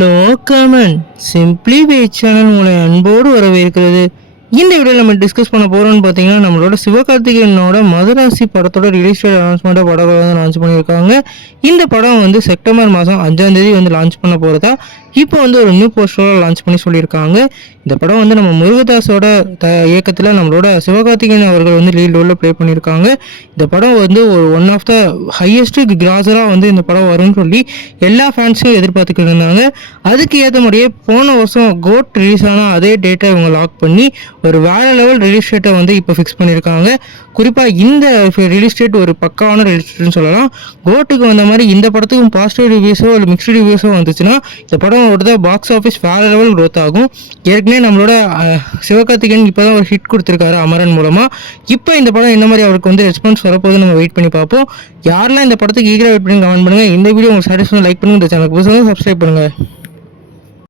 No comment simply வே channel உங்களை அன்போடு வரவேற்கிறது. இந்த வீடியோவில் நம்ம டிஸ்கஸ் பண்ண போகிறோம்னு பார்த்தீங்கன்னா, நம்மளோட சிவகார்த்திகேயனோட மதராசி படத்தோட ரிலீஸ் டேட் அனௌன்ஸ்மெண்ட்டாக படம் வந்து லான்ச் பண்ணியிருக்காங்க. இந்த படம் வந்து செப்டம்பர் மாதம் 5ஆம் தேதி வந்து லான்ச் பண்ண போகிறதா இப்போ வந்து ஒரு நியூ போஸ்டரோட லான்ச் பண்ணி சொல்லியிருக்காங்க. இந்த படம் வந்து நம்ம முருகதாஸோட இயக்கத்தில் நம்மளோட சிவகார்த்திகேயன் அவர்கள் வந்து லீட் ரோலில் ப்ளே பண்ணியிருக்காங்க. இந்த படம் வந்து ஒரு ஒன் ஆஃப் த ஹையஸ்ட் கிராஸராக வந்து இந்த படம் வரும்னு சொல்லி எல்லா ஃபேன்ஸும் எதிர்பார்த்துக்கிட்டு இருந்தாங்க. அதுக்கு ஏற்ற மாதிரியே போன வருஷம் கோட் ரிலீஸ் ஆன அதே டேட்டை இவங்க லாக் பண்ணி ஒரு வேற லெவல் ரிலீஸ் டேட்டை வந்து இப்போ ஃபிக்ஸ் பண்ணியிருக்காங்க. குறிப்பாக இந்த ரிலீஸ் டேட் ஒரு பக்காவான ரிலீஸ் டேட்னு சொல்லலாம். கோட்டுக்கு வந்த மாதிரி இந்த படத்துக்கும் பாசிட்டிவ் ரிவ்யூஸோ இல்லை மிக்ஸ்டு ரிவ்யூஸோ வந்துச்சுன்னா இந்த படம் ஒரு பாக்ஸ் ஆஃபீஸ் வேற லெவல் க்ரோத் ஆகும். ஏற்கனவே நம்மளோட சிவகார்த்திகேயன் இப்போ தான் ஒரு ஹிட் கொடுத்துருக்காரு அமரன் மூலமாக. இப்போ இந்த படம் என்ன மாதிரி அவருக்கு வந்து ரெஸ்பான்ஸ் வரப்போது நம்ம வெயிட் பண்ணி பார்ப்போம். யாரெல்லாம் இந்த படத்துக்கு ஈகராக வெயிட் பண்ணி கமெண்ட் பண்ணுங்கள். இந்த வீடியோ உங்களுக்கு சாட்டிஸ்ஃபை லைக் பண்ணுங்கள். இந்த சேனலுக்கு புதுசாக சப்ஸ்கிரைப் பண்ணுங்கள்.